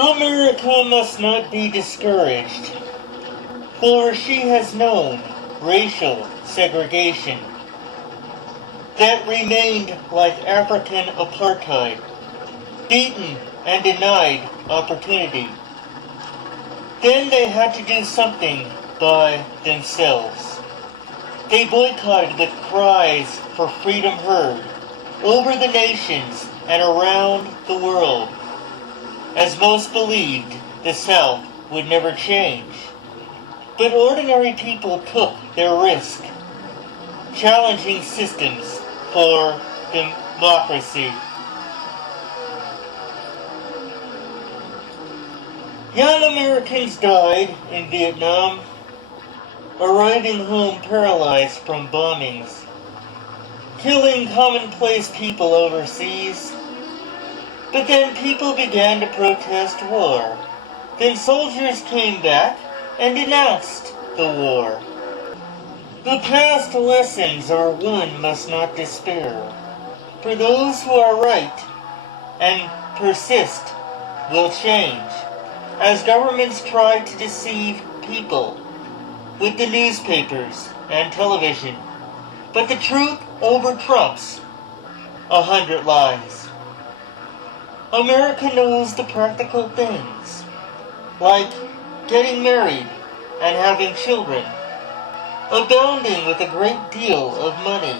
America must not be discouraged, for she has known racial segregation that remained like African apartheid, beaten and denied opportunity. Then they had to do something by themselves. They boycotted with cries for freedom heard over the nations and around the world, as most believed the South would never change. But ordinary people took their risk, challenging systems for democracy. Young Americans died in Vietnam, arriving home paralyzed from bombings, killing commonplace people overseas. But then people began to protest war. Then soldiers came back and denounced the war. The past lessons are one must not despair. For those who are right and persist will change, as governments try to deceive people with the newspapers and television. But the truth overtrumps 100 lies. America knows the practical things, like getting married and having children, abounding with a great deal of money,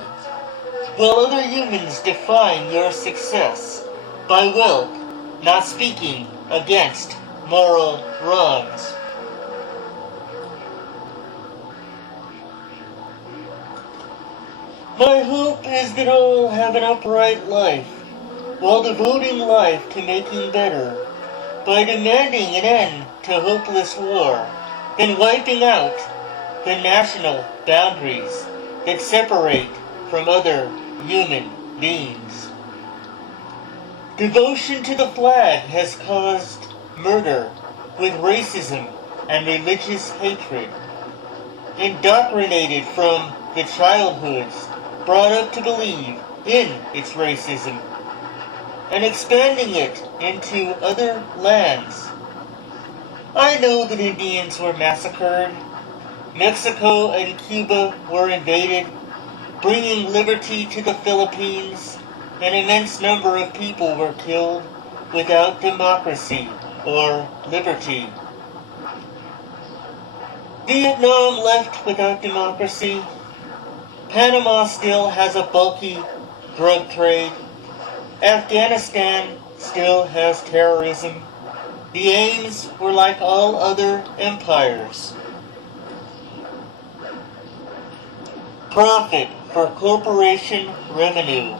while other humans define your success by wealth, not speaking against moral wrongs. My hope is that all have an upright life, while devoting life to making better, by demanding an end to hopeless war, then wiping out the national boundaries that separate from other human beings. Devotion to the flag has caused murder with racism and religious hatred, indoctrinated from the childhoods brought up to believe in its racism, and expanding it into other lands. I know that Indians were massacred, Mexico and Cuba were invaded, bringing liberty to the Philippines. An immense number of people were killed without democracy or liberty. Vietnam left without democracy. Panama still has a bulky drug trade. Afghanistan still has terrorism. The aims were like all other empires. Profit for corporation revenue.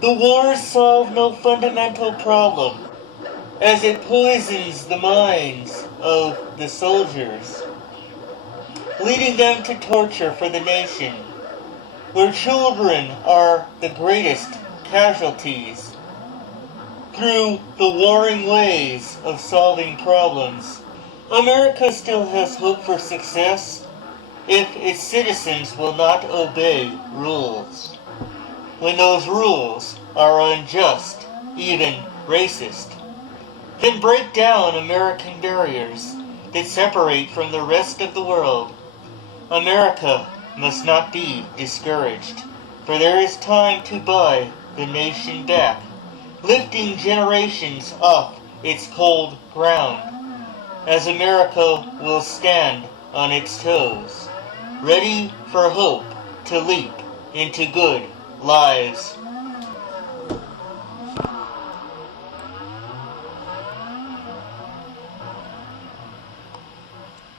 The wars solve no fundamental problem, as it poisons the minds of the soldiers, leading them to torture for the nation, where children are the greatest casualties. Through the warring ways of solving problems, America still has hope for success if its citizens will not obey rules, when those rules are unjust, even racist. Then break down American barriers that separate from the rest of the world. America must not be discouraged, for there is time to buy the nation back, lifting generations off its cold ground, as America will stand on its toes, ready for hope to leap into good lives.